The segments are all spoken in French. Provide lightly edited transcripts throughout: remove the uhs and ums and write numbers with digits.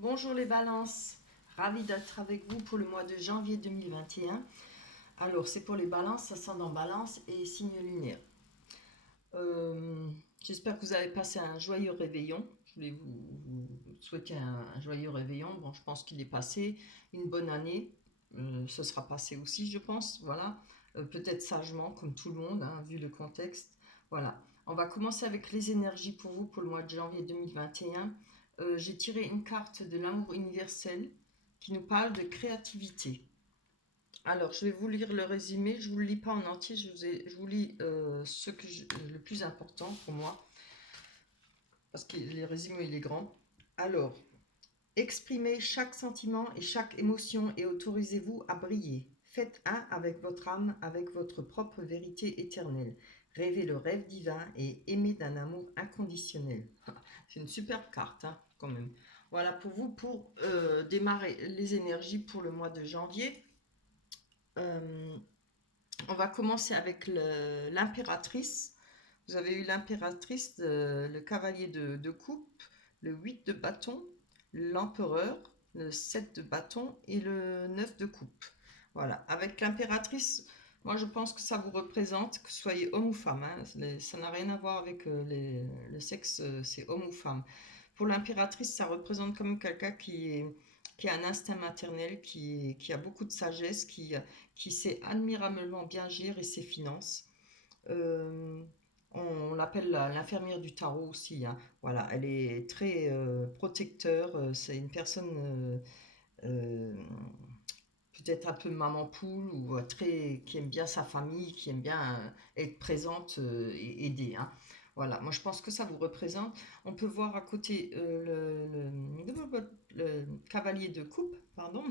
Bonjour les balances, ravi d'être avec vous pour le mois de janvier 2021. Alors c'est pour les balances, ascendant balance et signe lunaire. Euh, J'espère que vous avez passé un joyeux réveillon. Je voulais vous souhaiter un joyeux réveillon. Bon, je pense qu'il est passé. Une bonne année. Ce sera passé aussi, je pense. Voilà. Peut-être sagement, comme tout le monde, hein, vu le contexte. Voilà. On va commencer avec les énergies pour vous pour le mois de janvier 2021. J'ai tiré une carte de l'amour universel qui nous parle de créativité. Alors, je vais vous lire le résumé. Je ne vous le lis pas en entier. Je vous lis le plus important pour moi, parce que le résumé, il est grand. Alors, exprimez chaque sentiment et chaque émotion et autorisez-vous à briller. Faites un avec votre âme, avec votre propre vérité éternelle. Rêvez le rêve divin et aimez d'un amour inconditionnel. C'est une superbe carte, hein, quand même. Voilà pour vous, pour démarrer les énergies pour le mois de janvier. Euh, On va commencer avec l'impératrice. Vous avez eu l'impératrice, le cavalier de coupe, le 8 de bâton, l'empereur, le 7 de bâton et le 9 de coupe. Voilà. Avec l'impératrice, moi je pense que ça vous représente, que vous soyez homme ou femme, hein. Ça n'a rien à voir avec le sexe, c'est homme ou femme. Pour l'impératrice, ça représente comme quelqu'un qui a un instinct maternel, qui a beaucoup de sagesse, qui sait admirablement bien gérer ses finances. Euh, on l'appelle l'infirmière du tarot aussi, hein. Voilà, elle est très protecteur. C'est une personne euh, peut-être un peu maman poule ou qui aime bien sa famille, qui aime bien être présente et aider, hein. Voilà, moi je pense que ça vous représente. On peut voir à côté le cavalier de coupe, pardon,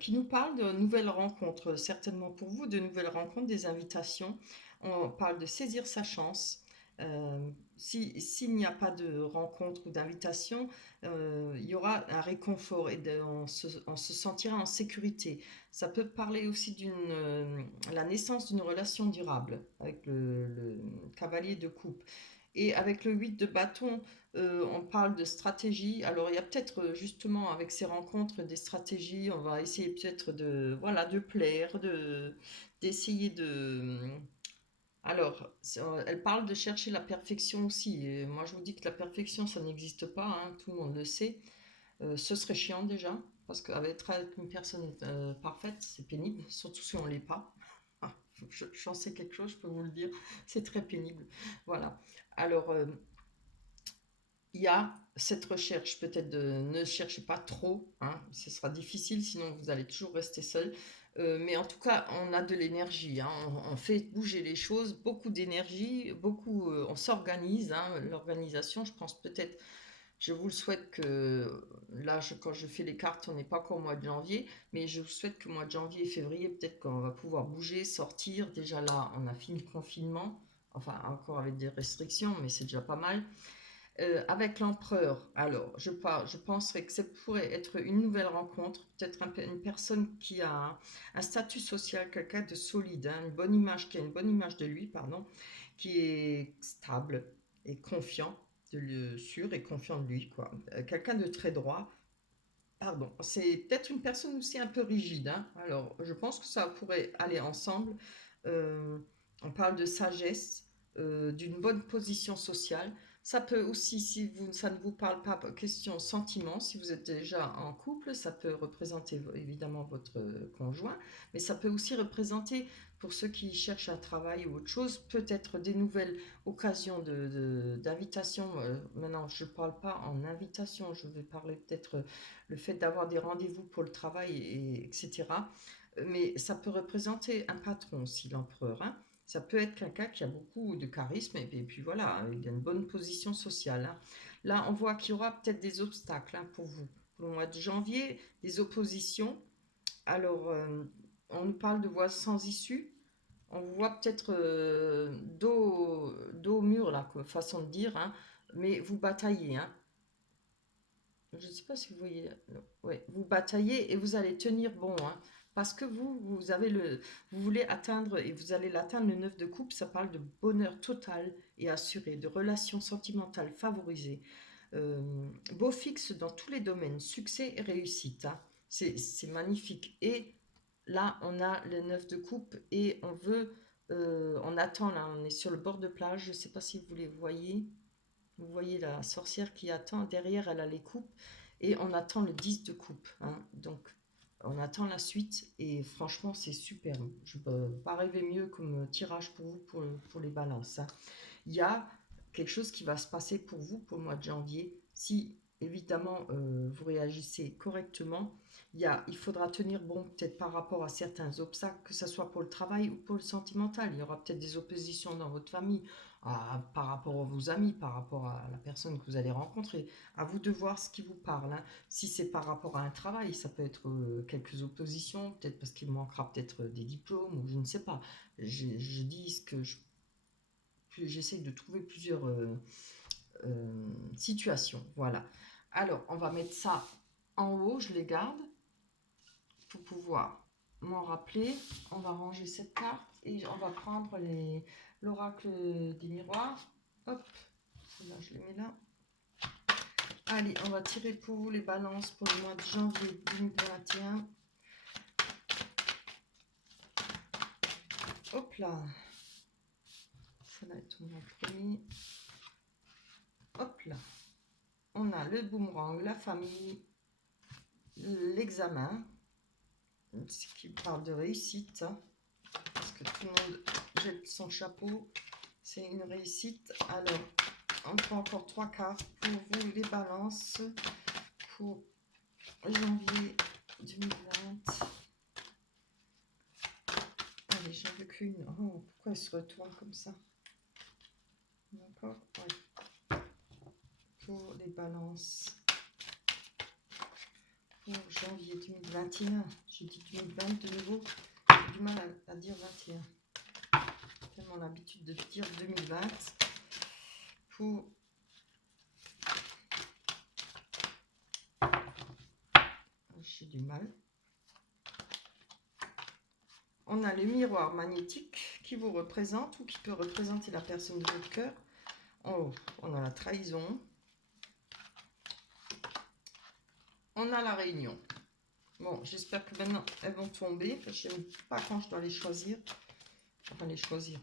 qui nous parle de nouvelles rencontres, certainement pour vous, de nouvelles rencontres, des invitations. On parle de saisir sa chance. S'il n'y a pas de rencontre ou d'invitation, il y aura un réconfort et on se sentira en sécurité. Ça peut parler aussi la naissance d'une relation durable avec le cavalier de coupe. Et avec le 8 de bâton, on parle de stratégie. Alors, il y a peut-être justement avec ces rencontres des stratégies. On va essayer peut-être voilà, de plaire, d'essayer de. Alors, elle parle de chercher la perfection aussi. Et moi, je vous dis que la perfection, ça n'existe pas, hein, tout le monde le sait. Ce serait chiant déjà, parce qu'être avec une personne parfaite, c'est pénible, surtout si on ne l'est pas. J'en sais quelque chose, je peux vous le dire. C'est très pénible. Voilà. Alors, il y a cette recherche, peut-être de ne cherchez pas trop, hein, ce sera difficile, sinon vous allez toujours rester seul. Mais en tout cas, on a de l'énergie, hein, on fait bouger les choses, beaucoup d'énergie, on s'organise, hein, l'organisation, je pense peut-être, je vous le souhaite que, là, quand je fais les cartes, on n'est pas qu'au mois de janvier, mais je vous souhaite que mois de janvier et février, peut-être qu'on va pouvoir bouger, sortir. Déjà là, on a fini le confinement, enfin encore avec des restrictions, mais c'est déjà pas mal. Avec l'empereur, alors je penserais que ça pourrait être une nouvelle rencontre, peut-être une personne qui a un statut social, quelqu'un de solide, hein, qui a une bonne image de lui, pardon, qui est stable et confiant, sûr et confiant de lui, quoi. Quelqu'un de très droit, pardon. C'est peut-être une personne aussi un peu rigide, hein. Alors je pense que ça pourrait aller ensemble. Euh, on parle de sagesse, d'une bonne position sociale. Ça peut aussi, si ça ne vous parle pas, question sentiment, si vous êtes déjà en couple, ça peut représenter évidemment votre conjoint, mais ça peut aussi représenter, pour ceux qui cherchent un travail ou autre chose, peut-être des nouvelles occasions d'invitation. Maintenant, je ne parle pas en invitation, je vais parler peut-être le fait d'avoir des rendez-vous pour le travail, etc. Mais ça peut représenter un patron aussi, l'empereur, hein. Ça peut être quelqu'un qui a beaucoup de charisme et puis voilà, il a une bonne position sociale, hein. Là, on voit qu'il y aura peut-être des obstacles, hein, pour vous. Pour le mois de janvier, des oppositions. Alors, on nous parle de voies sans issue. On vous voit peut-être dos au mur, là, façon de dire, hein, mais vous bataillez, hein. Je ne sais pas si vous voyez. Ouais, vous bataillez et vous allez tenir bon, hein, parce que vous voulez atteindre et vous allez l'atteindre le 9 de coupe. Ça parle de bonheur total et assuré, de relations sentimentales favorisées. beau fixe dans tous les domaines, succès et réussite, hein. C'est magnifique. Et là, on a le 9 de coupe et on attend là, on est sur le bord de plage. Je ne sais pas si vous les voyez. Vous voyez la sorcière qui attend. Derrière, elle a les coupes et on attend le 10 de coupe, hein. Donc, on attend la suite et franchement, c'est superbe. Je ne peux pas rêver mieux comme tirage pour vous pour les balances, hein. Il y a quelque chose qui va se passer pour vous pour le mois de janvier. Si évidemment vous réagissez correctement, il faudra tenir bon peut-être par rapport à certains obstacles, que ce soit pour le travail ou pour le sentimental. Il y aura peut-être des oppositions dans votre famille, par rapport à vos amis, par rapport à la personne que vous allez rencontrer. À vous de voir ce qui vous parle, hein. Si c'est par rapport à un travail, ça peut être quelques oppositions, peut-être parce qu'il manquera peut-être des diplômes, ou je ne sais pas. Je dis ce que j'essaie de trouver plusieurs situations. Voilà. Alors, on va mettre ça en haut, je les garde pour pouvoir m'en rappeler. On va ranger cette carte et on va prendre l'oracle des miroirs. Hop, là je les mets là. Allez, on va tirer pour vous les balances pour le mois de janvier 2021. Hop là. Ça va être mon premier. Hop là. On a le boomerang, la famille, l'examen, ce qui parle de réussite, hein, parce que tout le monde jette son chapeau, c'est une réussite. Alors, on prend encore 3 cartes pour vous les balances pour janvier 2020. Allez, j'en veux qu'une. Oh, pourquoi elle se retourne comme ça? D'accord, ouais. Pour les balances pour janvier 2021. J'ai dit 2020 de nouveau. J'ai du mal à dire 21. Tellement l'habitude de dire 2020. Pour j'ai du mal. On a le miroir magnétique qui vous représente ou qui peut représenter la personne de votre cœur. Oh, on a la trahison. On a la réunion. Bon, j'espère que maintenant elles vont tomber. Je ne sais pas quand je dois les choisir. Enfin, les choisir.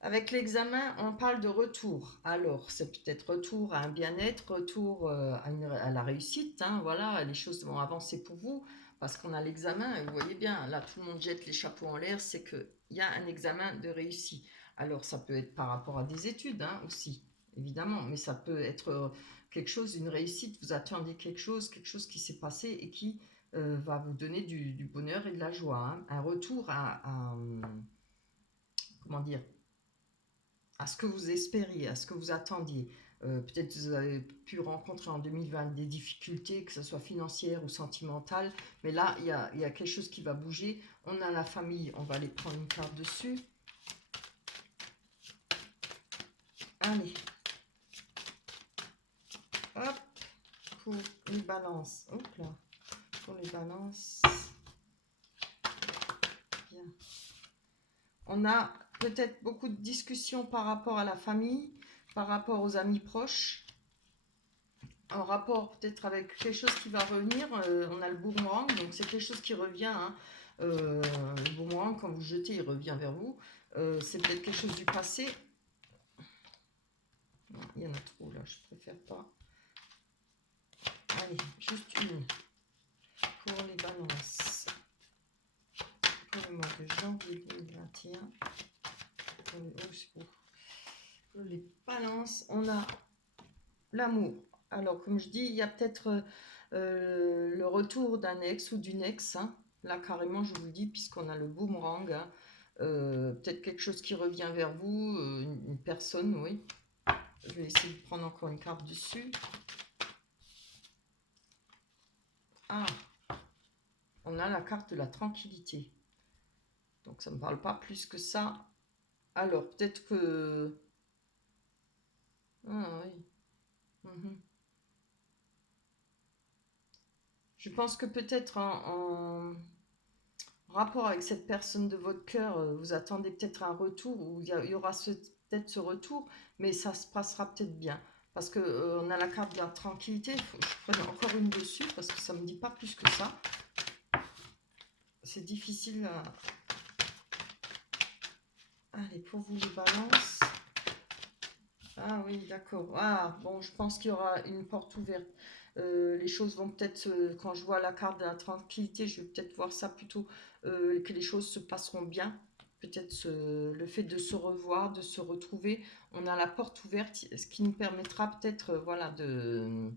Avec l'examen, on parle de retour. Alors, c'est peut-être retour à un bien-être, retour à la réussite, hein, voilà, les choses vont avancer pour vous, parce qu'on a l'examen, et vous voyez bien, là, tout le monde jette les chapeaux en l'air, c'est qu'il y a un examen de réussi. Alors, ça peut être par rapport à des études, hein, aussi, évidemment, mais ça peut être quelque chose, une réussite, vous attendez quelque chose qui s'est passé et qui va vous donner du bonheur et de la joie, hein. Un retour comment dire, à ce que vous espériez, à ce que vous attendiez. Peut-être que vous avez pu rencontrer en 2020 des difficultés, que ce soit financières ou sentimentales, mais là, il y a quelque chose qui va bouger. On a la famille, on va aller prendre une carte dessus. Allez. Hop, pour les balances. Hop là, pour les balances. Bien. On a peut-être beaucoup de discussions par rapport à la famille, par rapport aux amis proches, en rapport peut-être avec quelque chose qui va revenir. On a le boomerang, donc c'est quelque chose qui revient, hein. Le boomerang, quand vous jetez, il revient vers vous. C'est peut-être quelque chose du passé. Non, il y en a trop là, je préfère pas. Allez, juste une pour les balances. Pour le mois de janvier 2021. Pour les balances, on a l'amour. Alors, comme je dis, il y a peut-être le retour d'un ex ou d'une ex, hein. Là, carrément, je vous le dis, puisqu'on a le boomerang, hein. Peut-être quelque chose qui revient vers vous, une personne, oui. Je vais essayer de prendre encore une carte dessus. Ah, on a la carte de la tranquillité. Donc, ça ne me parle pas plus que ça. Alors, peut-être que... Ah, oui. Mhm. Je pense que peut-être en rapport avec cette personne de votre cœur, vous attendez peut-être un retour, ou il y aura peut-être ce retour, mais ça se passera peut-être bien. Parce que on a la carte de la tranquillité. Il faut que je prenne encore une dessus parce que ça ne me dit pas plus que ça. C'est difficile à... Allez, pour vous les balances. Ah oui, d'accord. Ah, bon, je pense qu'il y aura une porte ouverte. Les choses vont peut-être, quand je vois la carte de la tranquillité, je vais peut-être voir ça plutôt, que les choses se passeront bien. Peut-être le fait de se revoir, de se retrouver, on a la porte ouverte, ce qui nous permettra peut-être, voilà, de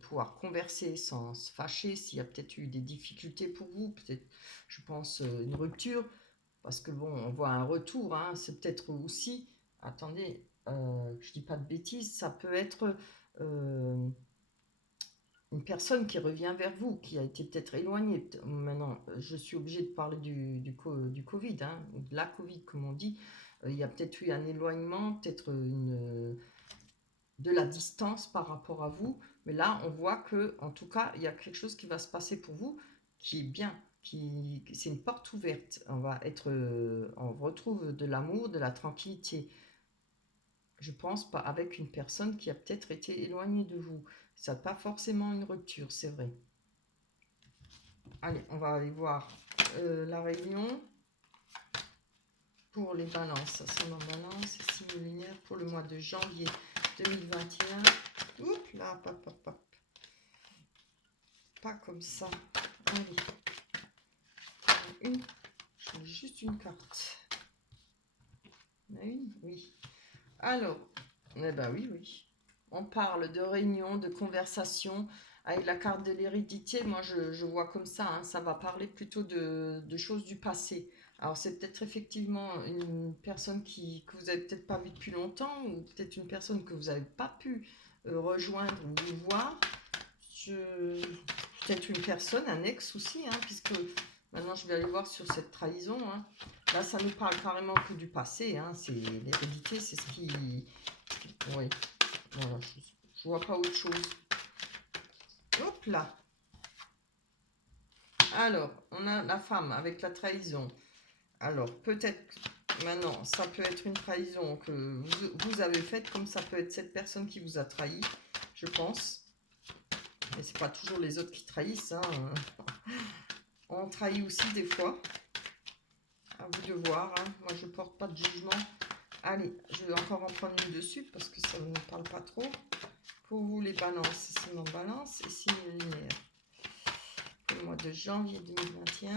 pouvoir converser sans se fâcher, s'il y a peut-être eu des difficultés pour vous, peut-être, je pense, une rupture, parce que bon, on voit un retour, hein, c'est peut-être aussi, attendez, que je dis pas de bêtises, ça peut être une personne qui revient vers vous, qui a été peut-être éloignée. Maintenant, je suis obligée de parler du Covid, hein, ou de la Covid, comme on dit. Il y a peut-être eu un éloignement, peut-être de la distance par rapport à vous. Mais là, on voit que, en tout cas, il y a quelque chose qui va se passer pour vous qui est bien. C'est une porte ouverte. On retrouve de l'amour, de la tranquillité. Je pense pas avec une personne qui a peut-être été éloignée de vous. Ça n'a pas forcément une rupture, c'est vrai. Allez, on va aller voir la réunion pour les balances. Ça, c'est ma balance. Signe lunaire pour le mois de janvier 2021. Oups, là, hop, hop, hop. Pas comme ça. Allez. Une. Je mets juste une carte. Il y en a une? Oui. Alors, eh ben oui, oui. On parle de réunion, de conversation. Avec la carte de l'hérédité, moi je vois comme ça, hein, ça va parler plutôt de choses du passé. Alors c'est peut-être effectivement une personne que vous avez peut-être pas vue depuis longtemps, ou peut-être une personne que vous n'avez pas pu rejoindre ou voir. Je... Peut-être une personne, un ex aussi, hein, puisque maintenant je vais aller voir sur cette trahison, hein. Là, ça nous parle carrément que du passé, hein. C'est l'hérédité, c'est ce qui... Oui, voilà, je vois pas autre chose. Hop là. Alors, on a la femme avec la trahison. Alors, peut-être, maintenant, ça peut être une trahison que vous avez faite, comme ça peut être cette personne qui vous a trahi, je pense. Mais c'est pas toujours les autres qui trahissent, hein. On trahit aussi des fois. À vous de voir, hein. Moi, je porte pas de jugement. Allez, je vais encore en prendre une dessus parce que ça ne parle pas trop. Pour vous, les balances, c'est mon balance et signe lunaire. Pour le mois de janvier 2021.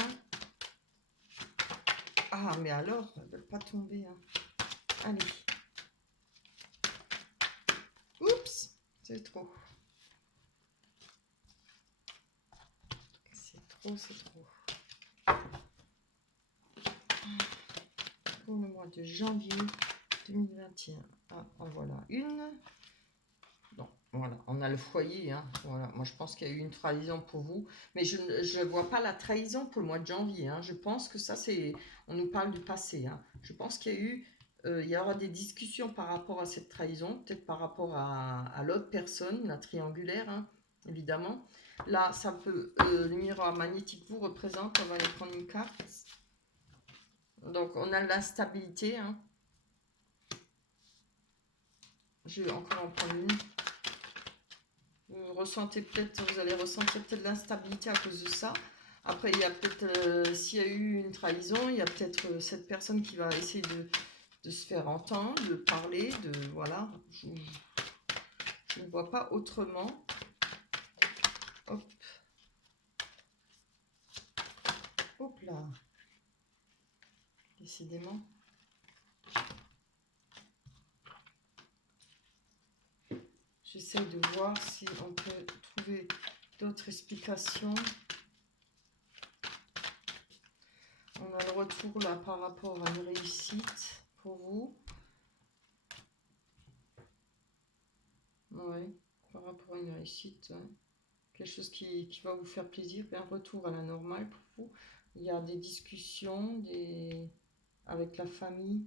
Ah, mais alors, elles ne veulent pas tomber, hein. Allez. Oups, c'est trop. C'est trop, c'est trop. Pour le mois de janvier 2021. Ah, en voilà une. Non, voilà, on a le foyer, hein. Voilà, moi je pense qu'il y a eu une trahison pour vous, mais je ne vois pas la trahison pour le mois de janvier, hein. Je pense que ça c'est, on nous parle du passé, hein. Je pense qu'il y a eu, il y aura des discussions par rapport à cette trahison, peut-être par rapport à l'autre personne, la triangulaire, hein, évidemment. Là, ça peut, le miroir magnétique vous représente, on va aller prendre une carte. Donc on a l'instabilité, hein. Je vais encore en prendre une. Vous ressentez peut-être, vous allez ressentir peut-être l'instabilité à cause de ça. Après, il y a peut-être, s'il y a eu une trahison, il y a peut-être cette personne qui va essayer de se faire entendre, de parler, de voilà. Je ne vois pas autrement. Hop. Hop là. Décidément. J'essaie de voir si on peut trouver d'autres explications. On a le retour là par rapport à une réussite pour vous. Oui, par rapport à une réussite, ouais. Quelque chose qui va vous faire plaisir, un retour à la normale pour vous. Il y a des discussions avec la famille.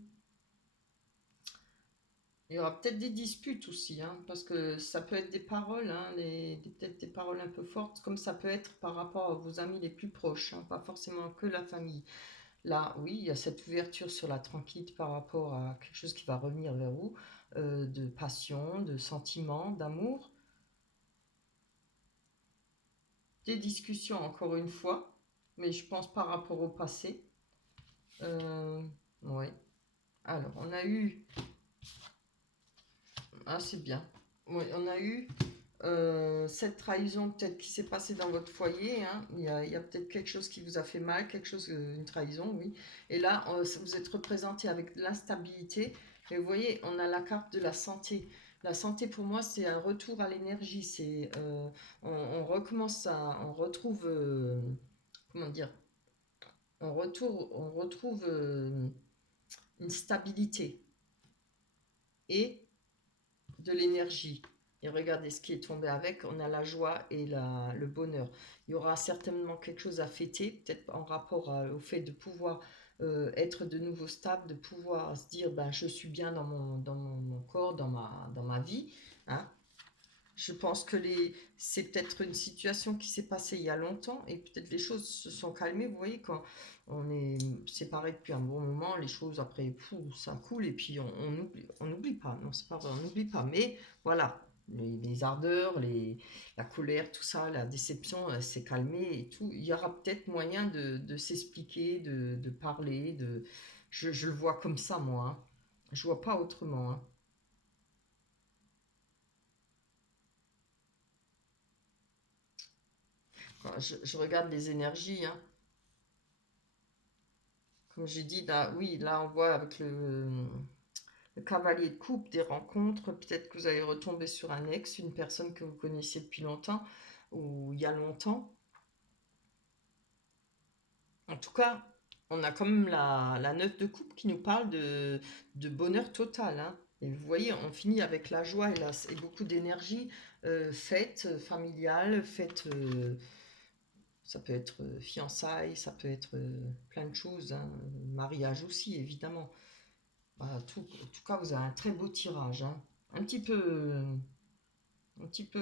Il y aura peut-être des disputes aussi, hein, parce que ça peut être des paroles, hein, peut-être des paroles un peu fortes, comme ça peut être par rapport à vos amis les plus proches, hein, pas forcément que la famille. Là, oui, il y a cette ouverture sur la tranquillité par rapport à quelque chose qui va revenir vers vous. de passion, de sentiments, d'amour. Des discussions, encore une fois, mais je pense par rapport au passé. Ouais. Alors, on a eu... Ah, c'est bien. Oui, on a eu cette trahison peut-être qui s'est passée dans votre foyer. Hein. Il y a peut-être quelque chose qui vous a fait mal, quelque chose, une trahison, oui. Et là, vous êtes représenté avec l'instabilité. Et vous voyez, on a la carte de la santé. La santé, pour moi, c'est un retour à l'énergie. C'est, on recommence à, on retrouve, comment dire, on retrouve une stabilité et de l'énergie. Et regardez ce qui est tombé avec, on a la joie et le bonheur. Il y aura certainement quelque chose à fêter, peut-être en rapport au fait de pouvoir être de nouveau stable, de pouvoir se dire, ben, je suis bien dans mon corps, dans ma vie. Hein. Je pense que c'est peut-être une situation qui s'est passée il y a longtemps et peut-être les choses se sont calmées. Vous voyez, quand on est séparés depuis un bon moment, les choses après, ça coule et puis on n'oublie pas. Non, c'est pas vrai, on n'oublie pas. Mais voilà, les ardeurs, la colère, tout ça, la déception, s'est calmée et tout. Il y aura peut-être moyen de s'expliquer, de parler. Je le vois comme ça, moi. Hein. Je vois pas autrement. Hein. Quand je regarde les énergies. Hein. Comme j'ai dit, là, oui, là on voit avec le cavalier de coupe des rencontres, peut-être que vous allez retomber sur un ex, une personne que vous connaissiez depuis longtemps ou il y a longtemps. En tout cas, on a quand même la neuf de coupe qui nous parle de bonheur total. Hein. Et vous voyez, on finit avec la joie et beaucoup d'énergie, fête familiale, fête, ça peut être fiançailles, ça peut être plein de choses, hein. Mariage aussi, évidemment. Bah, en tout cas, vous avez un très beau tirage. Hein. Un petit peu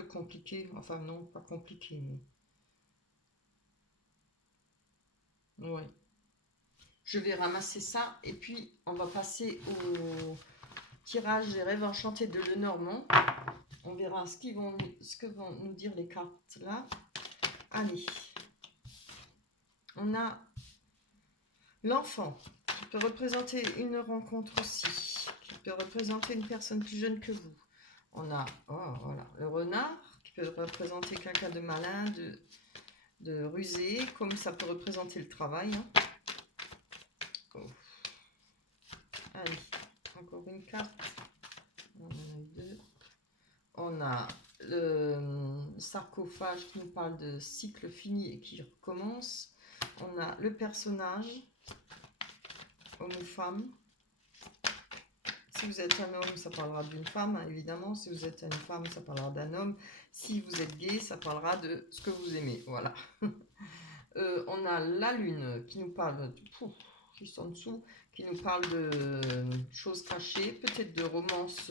compliqué. Enfin, non, pas compliqué. Mais... Ouais. Je vais ramasser ça et puis on va passer au tirage des rêves enchantés de Lenormand. On verra ce que vont nous dire les cartes là. Allez. On a l'enfant qui peut représenter une rencontre aussi, qui peut représenter une personne plus jeune que vous. On a voilà, le renard qui peut représenter quelqu'un de malin, de rusé, comme ça peut représenter le travail. Hein. Oh. Allez, encore une carte. On en a eu deux. On a le sarcophage qui nous parle de cycle fini et qui recommence. On a le personnage, homme ou femme. Si vous êtes un homme, ça parlera d'une femme, hein, évidemment. Si vous êtes une femme, ça parlera d'un homme. Si vous êtes gay, ça parlera de ce que vous aimez. Voilà. On a la lune qui nous parle, juste en dessous, qui nous parle de choses cachées, peut-être de romances,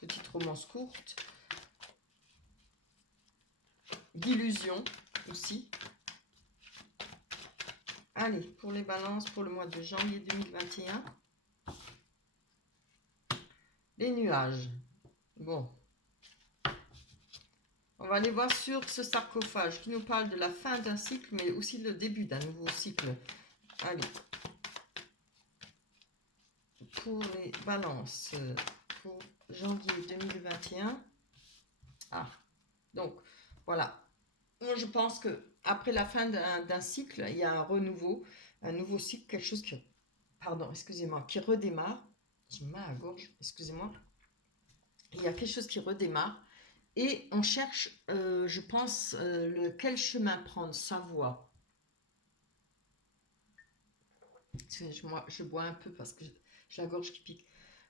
petites romances courtes, d'illusions aussi. Allez, pour les balances, pour le mois de janvier 2021, les nuages. Bon, on va aller voir sur ce sarcophage qui nous parle de la fin d'un cycle, mais aussi le début d'un nouveau cycle. Allez, pour les balances, pour janvier 2021. Ah, donc voilà. Moi, je pense que après la fin d'un cycle, il y a un nouveau cycle, quelque chose qui, pardon, excusez-moi, qui redémarre. J'ai mal à la gorge, excusez-moi. Il y a quelque chose qui redémarre et on cherche, je pense, quel chemin prendre, sa voie. Je bois un peu parce que j'ai la gorge qui pique.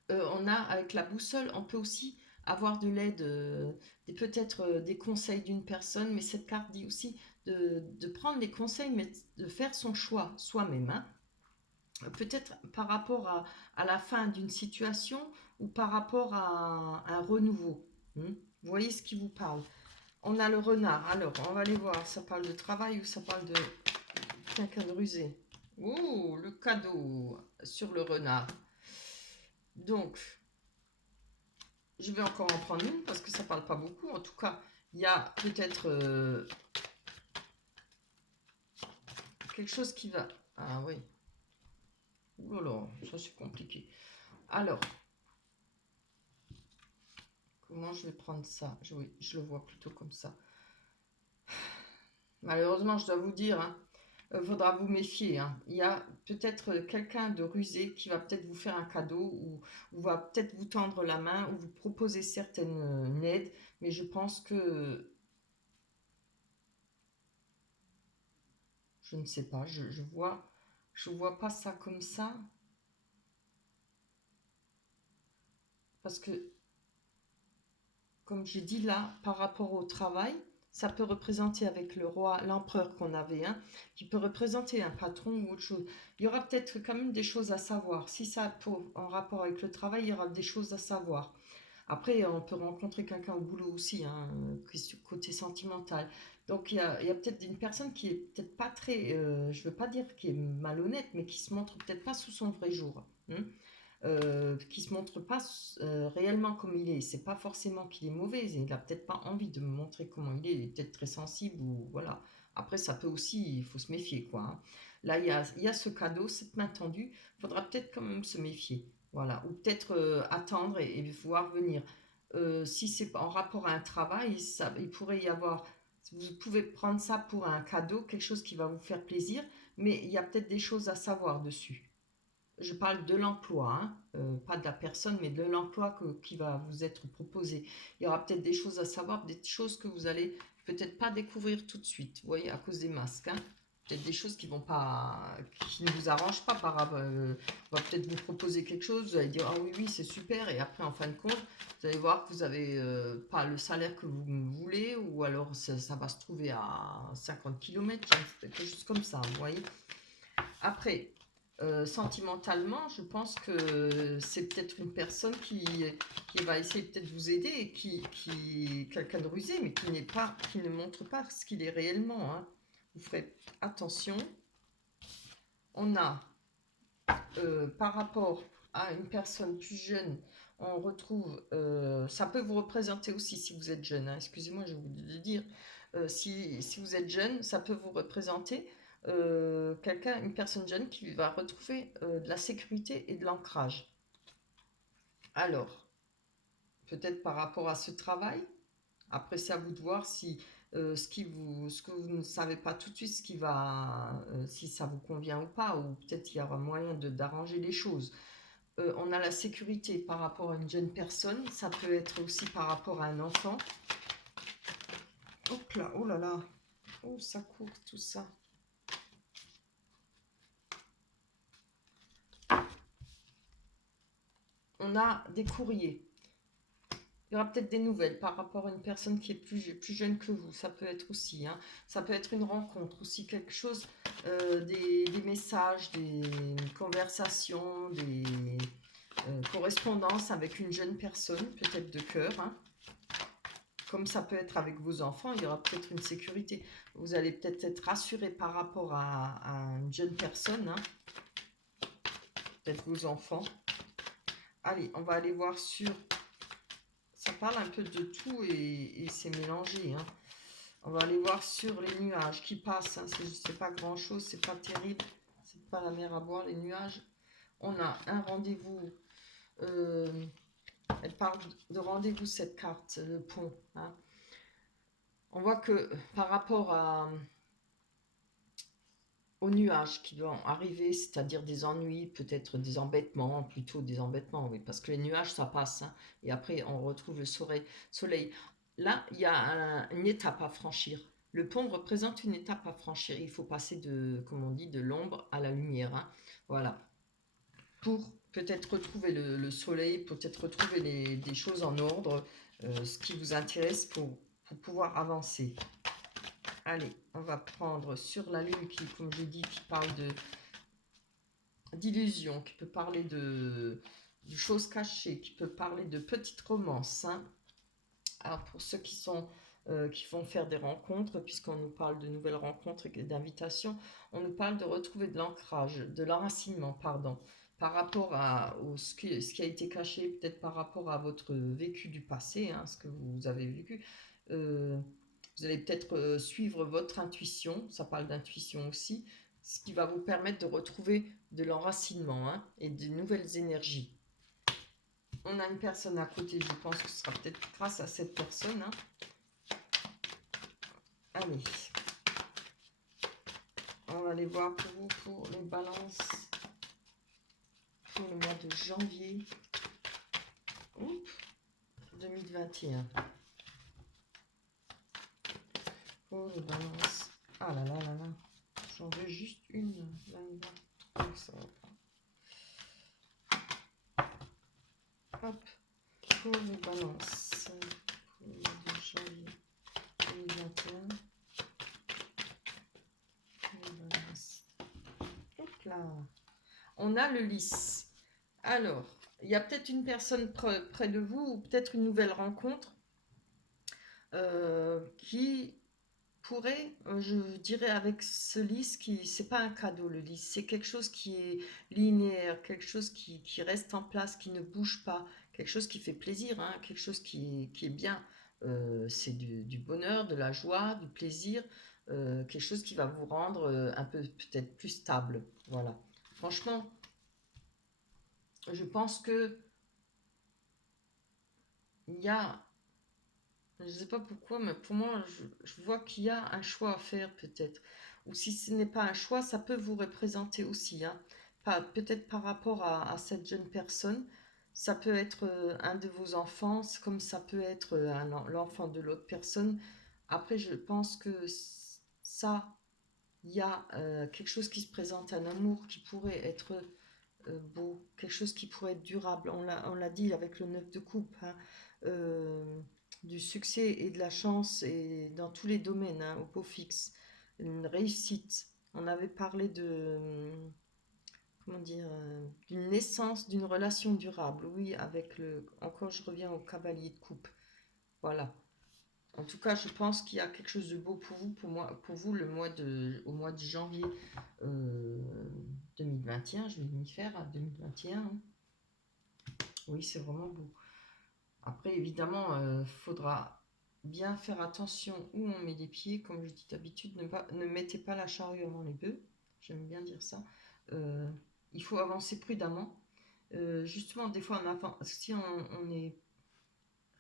On a avec la boussole, on peut aussi avoir de l'aide, peut-être des conseils d'une personne, mais cette carte dit aussi de prendre les conseils, mais de faire son choix soi-même. Hein. Peut-être par rapport à la fin d'une situation ou par rapport à un renouveau. Vous voyez ce qui vous parle. On a le renard. Alors, on va aller voir. Ça parle de travail ou ça parle de quelqu'un de rusé. Oh, le cadeau sur le renard. Donc, Je vais encore en prendre une parce que ça parle pas beaucoup. En tout cas, il y a peut-être quelque chose qui va... Ah oui. Oh là là, ça c'est compliqué. Alors, comment je vais prendre ça? Oui, je le vois plutôt comme ça. Malheureusement, je dois vous dire, hein, faudra vous méfier, hein. Il y a peut-être quelqu'un de rusé qui va peut-être vous faire un cadeau ou va peut-être vous tendre la main ou vous proposer certaines aides, mais je pense que je ne sais pas, je vois pas ça comme ça parce que comme j'ai dit là, par rapport au travail, ça peut représenter avec le roi, l'empereur qu'on avait, hein, qui peut représenter un patron ou autre chose. Il y aura peut-être quand même des choses à savoir. Si ça a en rapport avec le travail, il y aura des choses à savoir. Après, on peut rencontrer quelqu'un au boulot aussi, hein, côté sentimental. Donc, il y a peut-être une personne qui est peut-être pas très, je veux pas dire qui est malhonnête, mais qui se montre peut-être pas sous son vrai jour, hein. Qui se montre pas réellement comme il est. C'est pas forcément qu'il est mauvais, il a peut-être pas envie de me montrer comment il est peut-être très sensible ou voilà. Après, ça peut aussi, il faut se méfier quoi, hein. Là, il y a ce cadeau, cette main tendue, il faudra peut-être quand même se méfier, voilà, ou peut-être attendre et voir venir. Si c'est en rapport à un travail, ça, il pourrait y avoir, vous pouvez prendre ça pour un cadeau, quelque chose qui va vous faire plaisir, mais il y a peut-être des choses à savoir dessus. Je parle de l'emploi, hein, pas de la personne, mais de l'emploi qui va vous être proposé. Il y aura peut-être des choses à savoir, des choses que vous allez peut-être pas découvrir tout de suite, vous voyez, à cause des masques, hein. Peut-être des choses qui vont pas, qui ne vous arrangent pas par rapport. On va peut-être vous proposer quelque chose, vous allez dire ah oui oui c'est super et après en fin de compte vous allez voir que vous avez pas le salaire que vous voulez ou alors ça va se trouver à 50 km, quelque chose comme ça, vous voyez. Après, sentimentalement, je pense que c'est peut-être une personne qui va essayer peut-être de vous aider et qui quelqu'un de rusé, mais qui n'est pas, qui ne montre pas ce qu'il est réellement, hein. Vous ferez attention. On a, par rapport à une personne plus jeune, on retrouve, ça peut vous représenter aussi si vous êtes jeune, hein, excusez-moi, je vais vous le dire, si vous êtes jeune, ça peut vous représenter quelqu'un, une personne jeune qui va retrouver de la sécurité et de l'ancrage. Alors, peut-être par rapport à ce travail, après c'est à vous de voir si ce que vous ne savez pas tout de suite, ce qui va, si ça vous convient ou pas, ou peut-être il y aura moyen d'arranger les choses. On a la sécurité par rapport à une jeune personne, ça peut être aussi par rapport à un enfant. Hop là, oh là là, oh ça court tout ça. On a des courriers. Il y aura peut-être des nouvelles par rapport à une personne qui est plus jeune que vous. Ça peut être aussi, hein. Ça peut être une rencontre aussi, quelque chose, des messages, des conversations, des correspondances avec une jeune personne, peut-être de cœur, hein. Comme ça peut être avec vos enfants, il y aura peut-être une sécurité. Vous allez peut-être être rassuré par rapport à une jeune personne, hein. Peut-être vos enfants. Allez, on va aller voir sur... Ça parle un peu de tout et c'est mélangé, hein. On va aller voir sur les nuages qui passent, hein. C'est pas grand-chose, c'est pas terrible. C'est pas la mer à boire, les nuages. On a un rendez-vous. euh, Elle parle de rendez-vous, cette carte, le pont, hein. On voit que par rapport aux nuages qui vont arriver, c'est-à-dire des ennuis, peut-être des embêtements, plutôt des embêtements, oui, parce que les nuages, ça passe, hein, et après, on retrouve le soleil. Là, il y a une étape à franchir. Le pont représente une étape à franchir. Il faut passer de, comme on dit, de l'ombre à la lumière, hein. Voilà. Pour peut-être retrouver le soleil, peut-être retrouver des choses en ordre, ce qui vous intéresse pour pouvoir avancer. Allez, on va prendre sur la lune qui, comme je dis, qui parle d'illusions, qui peut parler de choses cachées, qui peut parler de petites romances, hein. Alors pour ceux qui vont faire des rencontres, puisqu'on nous parle de nouvelles rencontres et d'invitations, on nous parle de retrouver de l'ancrage, de l'enracinement, pardon, par rapport ce qui a été caché, peut-être par rapport à votre vécu du passé, hein, ce que vous avez vécu. Euh, Vous allez peut-être suivre votre intuition, ça parle d'intuition aussi, ce qui va vous permettre de retrouver de l'enracinement, hein, et de nouvelles énergies. On a une personne à côté, je pense que ce sera peut-être grâce à cette personne, hein. Allez, on va aller voir pour vous, pour les balances, pour le mois de janvier 2021. Pour les balances. Ah là là là là. J'en veux juste une. Là, ça va pas. Hop. Pour les balances. Pour le mois de janvier 2021. Pour les balances. Hop là. On a le lys. Alors, il y a peut-être une personne près de vous ou peut-être une nouvelle rencontre qui pourrait, je dirais avec ce lys, c'est pas un cadeau le lys, c'est quelque chose qui est linéaire, quelque chose qui reste en place, qui ne bouge pas, quelque chose qui fait plaisir, hein, quelque chose qui est bien. C'est du bonheur, de la joie, du plaisir, quelque chose qui va vous rendre un peu peut-être plus stable. Voilà. Franchement, je pense que il y a, je ne sais pas pourquoi, mais pour moi, je vois qu'il y a un choix à faire peut-être. Ou si ce n'est pas un choix, ça peut vous représenter aussi, hein. Peut-être par rapport à cette jeune personne, ça peut être un de vos enfants, comme ça peut être l'enfant de l'autre personne. Après, je pense que ça, il y a quelque chose qui se présente, un amour qui pourrait être beau, quelque chose qui pourrait être durable. On l'a dit avec le 9 de coupe, hein. Euh, du succès et de la chance et dans tous les domaines, hein, au beau fixe, une réussite. On avait parlé comment dire, d'une naissance, d'une relation durable. Oui, encore je reviens au cavalier de coupe. Voilà. En tout cas, je pense qu'il y a quelque chose de beau pour vous, pour moi, pour vous, au mois de janvier 2021. Je vais m'y faire à 2021, hein. Oui, c'est vraiment beau. Après, évidemment, faudra bien faire attention où on met les pieds. Comme je dis d'habitude, ne mettez pas la charrue avant les bœufs. J'aime bien dire ça. Euh, il faut avancer prudemment. Justement, des fois, si on est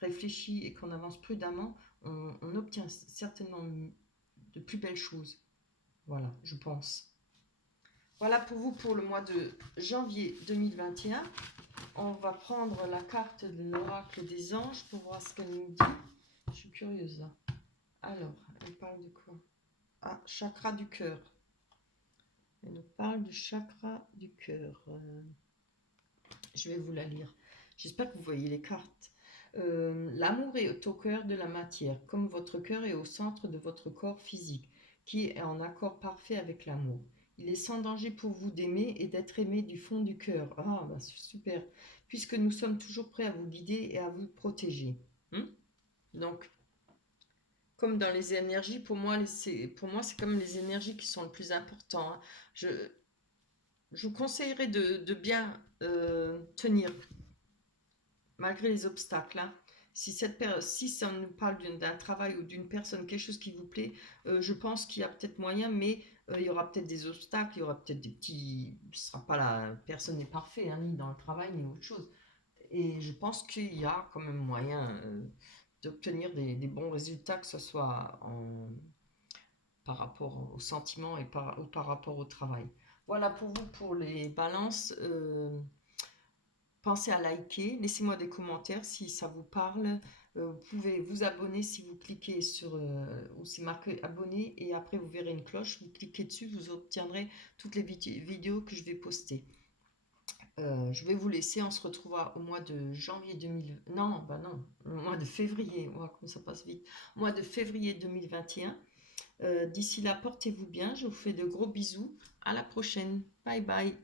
réfléchi et qu'on avance prudemment, on obtient certainement de plus belles choses. Voilà, je pense. Voilà pour vous pour le mois de janvier 2021. On va prendre la carte de l'oracle des anges pour voir ce qu'elle nous dit. Je suis curieuse là. Alors, elle parle de quoi? Ah, chakra du cœur. Elle nous parle du chakra du cœur. Je vais vous la lire. J'espère que vous voyez les cartes. L'amour est au cœur de la matière, comme votre cœur est au centre de votre corps physique, qui est en accord parfait avec l'amour. Il est sans danger pour vous d'aimer et d'être aimé du fond du cœur. Ah, bah, super. Puisque nous sommes toujours prêts à vous guider et à vous protéger. Donc, comme dans les énergies, pour moi, c'est comme les énergies qui sont le plus important, hein. Je, je vous conseillerais de bien tenir malgré les obstacles, hein. Si ça nous parle d'un travail ou d'une personne, quelque chose qui vous plaît, je pense qu'il y a peut-être moyen, mais il y aura peut-être des obstacles, il y aura peut-être des petits. Ce sera pas personne n'est parfait, hein, ni dans le travail, ni autre chose. Et je pense qu'il y a quand même moyen d'obtenir des bons résultats, que ce soit par rapport aux sentiments ou par rapport au travail. Voilà pour vous pour les balances. Pensez à liker, laissez-moi des commentaires si ça vous parle. Vous pouvez vous abonner si vous cliquez sur où c'est marqué abonner et après vous verrez une cloche. Vous cliquez dessus, vous obtiendrez toutes les vidéos que je vais poster. Je vais vous laisser, on se retrouvera au mois de janvier 2000. Non, bah non, au mois de février. Oh, comme ça passe vite. Au mois de février 2021. D'ici là, portez-vous bien. Je vous fais de gros bisous. À la prochaine. Bye bye.